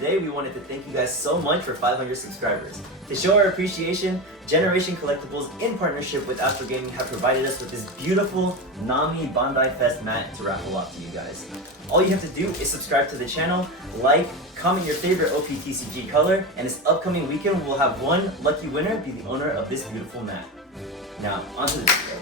today we wanted to thank you guys so much for 500 subscribers. To show our appreciation, Generation Collectibles in partnership with Astro Gaming have provided us with this beautiful Nami Bandai Fest mat to raffle off to you guys. All you have to do is subscribe to the channel, like, comment your favorite OP TCG color, and this upcoming weekend we'll have one lucky winner be the owner of this beautiful mat. Now, onto the video.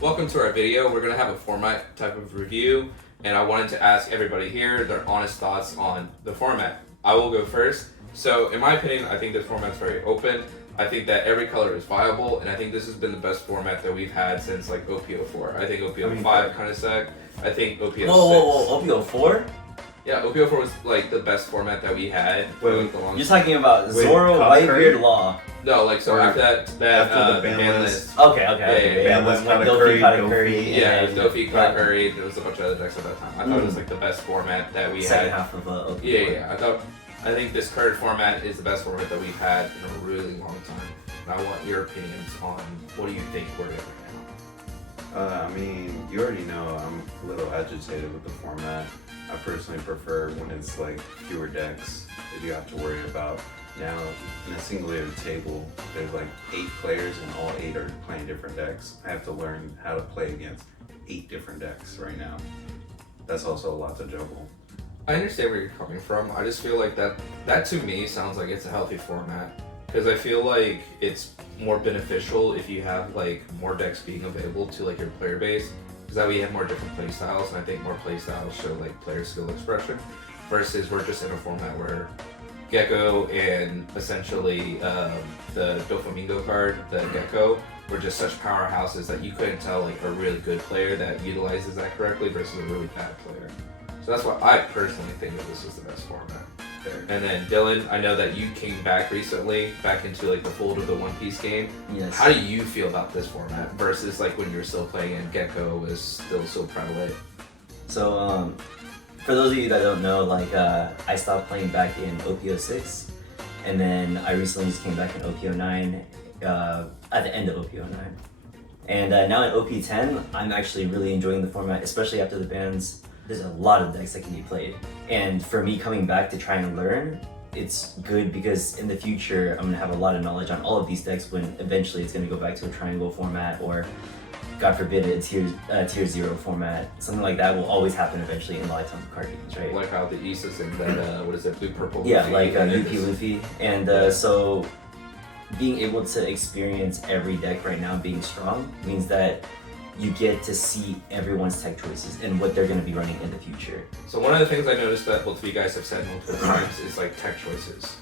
Welcome to our video. We're going to have a format type of review, and I wanted to ask everybody here their honest thoughts on the format. I will go first. So in my opinion, I think this format's very open. I think that every color is viable, and I think this has been the best format that we've had since like OP04. I think OP05 kind of sucked. I think OP06. Whoa, OP04? Yeah, OP04 was like the best format that we had for like the longest. You're talking about Zoro, Whitebeard, Law. No, like so after that after the ban list. Okay. Yeah, When Curry, Curry. Yeah, it was Dofi, Curry. There was a bunch of other decks at that time. I thought it was like the best format that we Second had. half of OP4. Yeah. I think this current format is the best format that we've had in a really long time. And I want your opinions on what do you think we're doing right now. I mean, you already know I'm a little agitated with the format. I personally prefer when it's like fewer decks that you have to worry about. Now, in a single-layer table, there's like 8 players and all 8 are playing different decks. I have to learn how to play against 8 different decks right now. That's also a lot to juggle. I understand where you're coming from. I just feel like that to me sounds like it's a healthy format. Because I feel like it's more beneficial if you have like more decks being available to like your player base. Because that way you have more different play styles, and I think more play styles show like player skill expression. Versus we're just in a format where Gecko and essentially the Doflamingo card, the Gecko, were just such powerhouses that you couldn't tell like a really good player that utilizes that correctly versus a really bad player. So that's why I personally think that this is the best format. And then Dylan, I know that you came back recently, back into like the fold of the One Piece game. Yes. How do you feel about this format versus like when you were still playing and Gecko was still so prevalent? So, for those of you that don't know, like, I stopped playing back in OP06, and then I recently just came back in OP09, at the end of OP09. And now in OP10, I'm actually really enjoying the format, especially after the bans. There's a lot of decks that can be played. And for me coming back to try and learn, it's good because in the future, I'm gonna have a lot of knowledge on all of these decks when eventually it's gonna go back to a triangle format or, God forbid, a tier 0 format. Something like that will always happen eventually in lifetime card games, right? Like how the East is in that, what is it, blue purple? Yeah, Luffy, like and UP it's- Luffy. And so being able to experience every deck right now being strong means that you get to see everyone's tech choices and what they're going to be running in the future. So one of the things I noticed that both of you guys have said multiple times is like tech choices,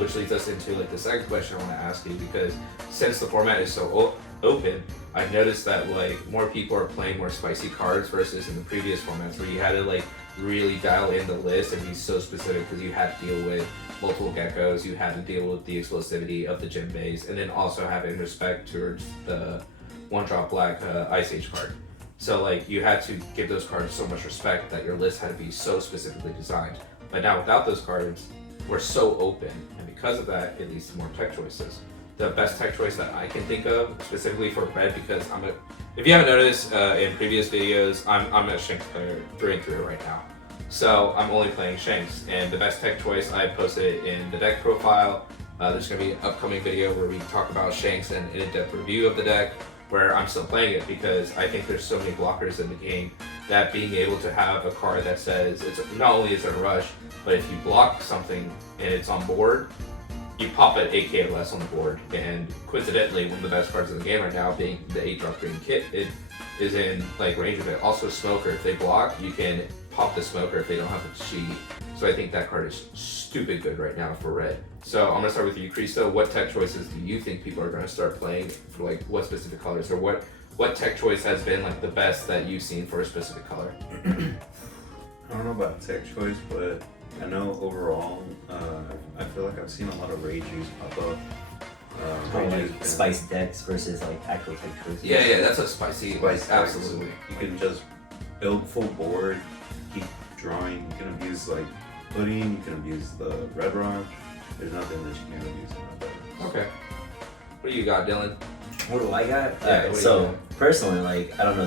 which leads us into like the second question I want to ask you, because since the format is so open, I've noticed that like more people are playing more spicy cards versus in the previous formats where you had to like really dial in the list and be so specific because you had to deal with multiple geckos, you had to deal with the explosivity of the gym base, and then also have in respect towards the one-drop black Ice Age card. So like you had to give those cards so much respect that your list had to be so specifically designed. But now without those cards, we're so open, and because of that, it leads to more tech choices. The best tech choice that I can think of, specifically for red, because if you haven't noticed in previous videos, I'm a Shanks player through and through right now. So I'm only playing Shanks, and the best tech choice I posted in the deck profile. There's gonna be an upcoming video where we talk about Shanks and an in-depth review of the deck, where I'm still playing it because I think there's so many blockers in the game that being able to have a card that says it's not only is it a rush, but if you block something and it's on board, you pop it 8k or less on the board. And coincidentally, one of the best cards in the game right now being the 8-drop green kit, it is in like range of it. Also Smoker, if they block, you can pop the Smoker if they don't have a cheat. So I think that card is stupid good right now for red. So I'm gonna start with you, Cristo. What tech choices do you think people are gonna start playing for like what specific colors, or what tech choice has been like the best that you've seen for a specific color? I don't know about tech choice, but I know overall, I feel like I've seen a lot of Rage use pop up. Like spice decks versus like actual tech choices. Yeah, that's a spicy. Spice Absolutely. You can just build full board, keep drawing. You can abuse like pudding, you can abuse the red rock. There's nothing that you can't abuse in that deck. Okay. What do you got, Dylan? What do I got? Yeah, Alright, what do you so got? personally, like I don't know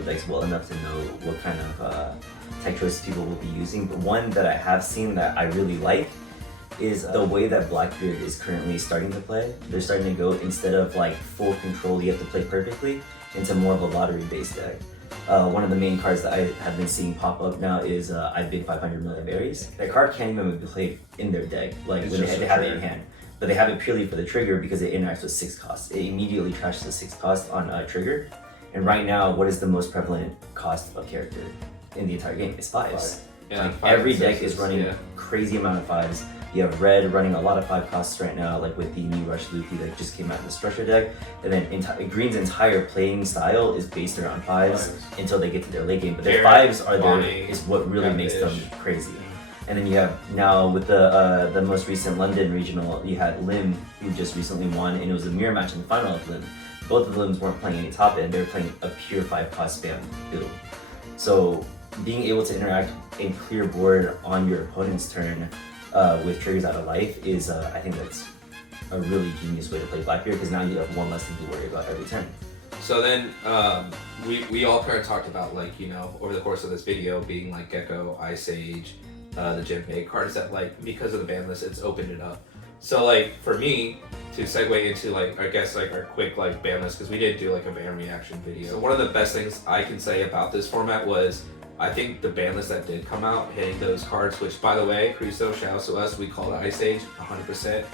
the decks well enough to know what kind of tech choices people will be using. But one that I have seen that I really like is the way that Blackbeard is currently starting to play. They're starting to go, instead of like full control, you have to play perfectly, into more of a lottery-based deck. One of the main cards that I have been seeing pop up now is I bid 500 million berries. That card can't even be played in their deck, like It's when just they a have it in trigger. hand. But they have it purely for the trigger because it interacts with 6 costs. It immediately trashes the 6 cost on trigger. And right now, what is the most prevalent cost of character in the entire game? It's 5s. Yeah, Like five every and deck sixes, is running yeah. crazy amount of 5s. You have red running a lot of 5 costs right now, like with the new Rush Luffy that just came out in the structure deck. And then green's entire playing style is based around 5s until they get to their late game. But their Carrot, 5s are Bonnie, is what really makes them Catfish. crazy. And then you have now with the most recent London regional, you had Lim, who just recently won, and it was a mirror match in the final of Lim. Both of the Lims weren't playing any top end; they were playing a pure 5 cost spam build. So being able to interact and clear board on your opponent's turn with triggers out of life is, I think that's a really genius way to play Blackbeard, because now you have one less thing to worry about every turn. So then we all kind of talked about, like, you know, over the course of this video, being like Gecko, Ice Age, the Jinbei cards that, like, because of the ban list, it's opened it up. So like for me to segue into, like, I guess like our quick like ban list, because we did do like a ban reaction video. So one of the best things I can say about this format was I think the ban list that did come out, hitting those cards, which by the way, Cristo, shout out to us, we call it Ice Age 100%.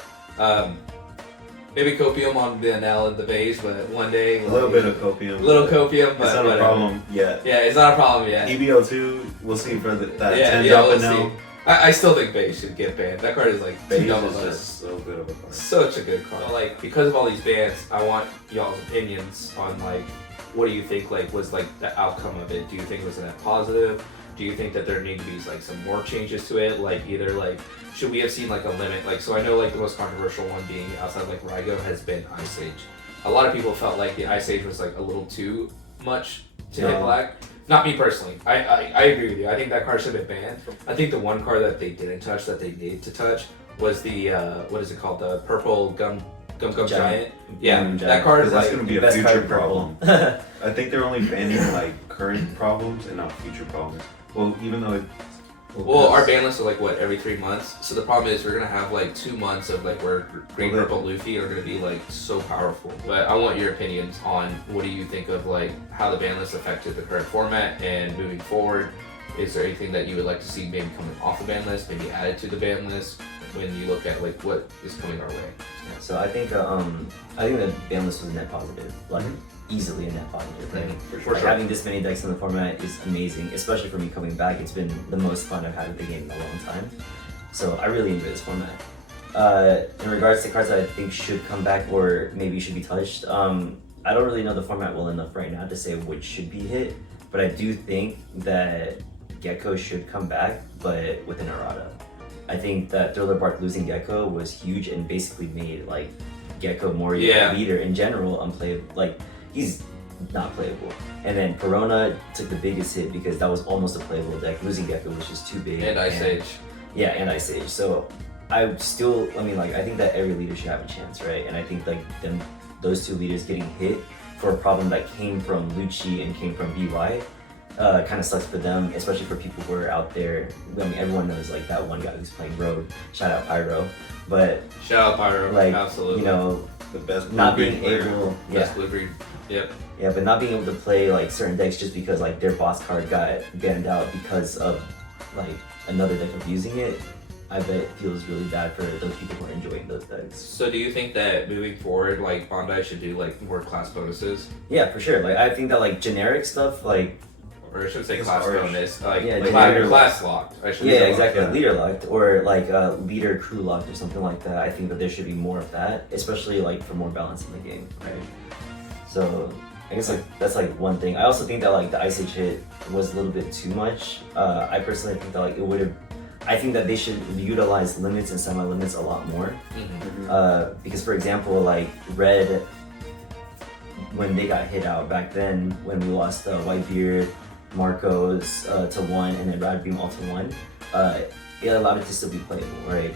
Maybe copium on the NL and the beige, but one day A little bit of copium. little copium, but It's not whatever. a problem yet. Yeah, it's not a problem yet. EBO2, we'll see for that Yeah, 10 yeah, drop we'll and no. see. I still think beige should get banned. That card is like two Beige double is letters. just so good of a card. Such a good card. So, like, because of all these bans, I want y'all's opinions on, like, what do you think, like, was like the outcome of it? Do you think it was a net positive? Do you think that there need to be like some more changes to it? Like, either like, should we have seen like a limit? Like, so I know like the most controversial one being outside like Rygo has been Ice Age. A lot of people felt like the Ice Age was like a little too much to hit No. black. Not me personally. I agree with you. I think that card should have been banned. I think the one card that they didn't touch that they needed to touch was the what is it called? The purple gum giant. Yeah, Giant. that card is That's like gonna be a best future card problem. purple. I think they're only banning like current problems and not future problems. Well, even though it. well, our ban lists are like what, every 3 months. So the problem is we're gonna have like 2 months of like where green, Well, purple, Luffy are gonna be like so powerful. But I want your opinions on what do you think of like how the ban list affected the current format and moving forward. Is there anything that you would like to see maybe coming off the ban list, maybe added to the ban list when you look at like what is coming our way? Yeah, so I think the ban list was a net positive, like easily a net positive, right? For Like sure. having this many decks in the format is amazing, especially for me coming back. It's been the most fun I've had with the game in a long time. So I really enjoy this format. In regards to cards that I think should come back or maybe should be touched, I don't really know the format well enough right now to say which should be hit, but I do think that Gecko should come back, but with an errata. I think that Thriller Bark losing Gecko was huge and basically made like Gecko Moria Yeah. leader in general unplayable. Like, he's not playable. And then Corona took the biggest hit because that was almost a playable deck. Losing Gecko was just too big. And Ice Age. Yeah, and Ice Age. So I think that every leader should have a chance, right? And I think like those two leaders getting hit for a problem that came from Lucci and came from BY kind of sucks for them, especially for people who are out there. I mean, everyone knows like that one guy who's playing Rogue. Shout out Pyro. But Shout out Pyro, like, absolutely. you know, The best not blue-green being player. able, Best blue breed. Yep. yeah, but not being able to play like certain decks just because like their boss card got banned out because of like another deck abusing it, I bet it feels really bad for those people who are enjoying those decks. So do you think that moving forward, like Bandai should do like more class bonuses? Yeah, for sure. Like I think that like generic stuff, like Or I should say It's class harsh. bonus, like, Yeah, class, leader class locked. I should yeah, say. exactly, yeah. leader locked or like leader crew locked or something like that. I think that there should be more of that, especially like for more balance in the game, right? So I guess like that's like one thing. I also think that like the Ice Age hit was a little bit too much. I personally think that like it would have. I think that they should utilize limits and semi-limits a lot more. Mhm. Because for example, like Red, when they got hit out back then, when we lost Whitebeard, Marcos to 1, and then Radbeam all to 1, it allowed it to still be playable, right?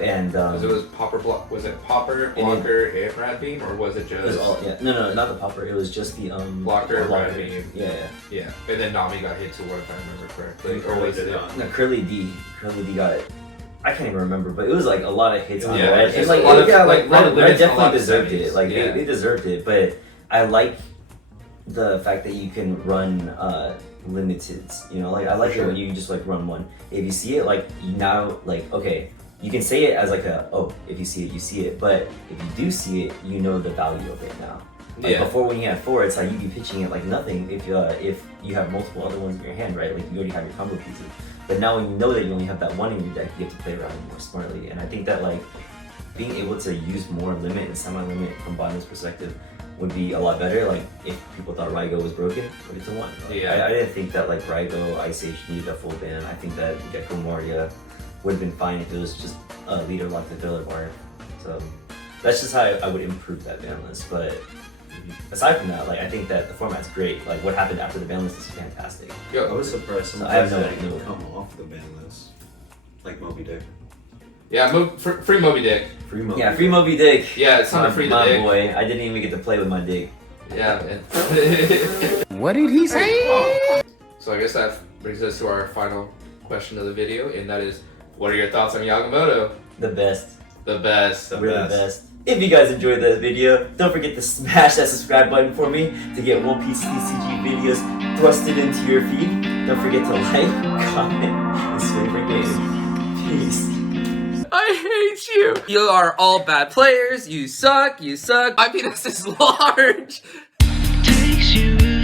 And Because it was Popper Block. Was it Popper, Blocker, and Rad Beam, or was it just? it was all, yeah. No, not the Popper. It was just the Blocker, Rad Beam. Yeah. And then Nami got hit to one, if I remember correctly. Or was it No, Curly D got it. I can't even remember, but it was like a lot of hits on Yeah, Red. it's And just like a lot of- Red a lot of limits and a lot definitely of deserved semis. it. Like Yeah. they deserved it, but I like the fact that you can run limiteds. You know, like I like it when you just like run one. If you see it, like now, like okay, you can say it as like if you see it, you see it. But if you do see it, you know the value of it now. Like before, when you had 4, it's like you'd be pitching it like nothing if you have multiple other ones in your hand, right? Like you already have your combo pieces. But now when you know that you only have that one in your deck, you have to play around more smartly. And I think that like being able to use more limit and semi-limit from Bandai's perspective would be a lot better. Like if people thought Raigo was broken, put it to 1. Like, I didn't think that like Raigo Ice Age needed a full ban. I think that Gecko Moria would have been fine if it was just a leader locked the filler bar. So that's just how I would improve that ban list. But aside from that, like I think that the format's great. Like what happened after the ban list is fantastic. I was surprised some So of I have that no- didn't come off the ban list. Like Moby Dick. Yeah, free Moby Dick. Free Moby Yeah, free Moby Dick. Yeah, it's time to free the my dick. boy. I didn't even get to play with my dick. Yeah, man. What did he say? So I guess that brings us to our final question of the video, and that is, what are your thoughts on Yagamoto? The best. The best. The We're best. the best. If you guys enjoyed this video, don't forget to smash that subscribe button for me to get One Piece TCG videos thrusted into your feed. Don't forget to like, comment, and swing for games. Peace. I hate you. You are all bad players. You suck. You suck. My penis is large. Takes you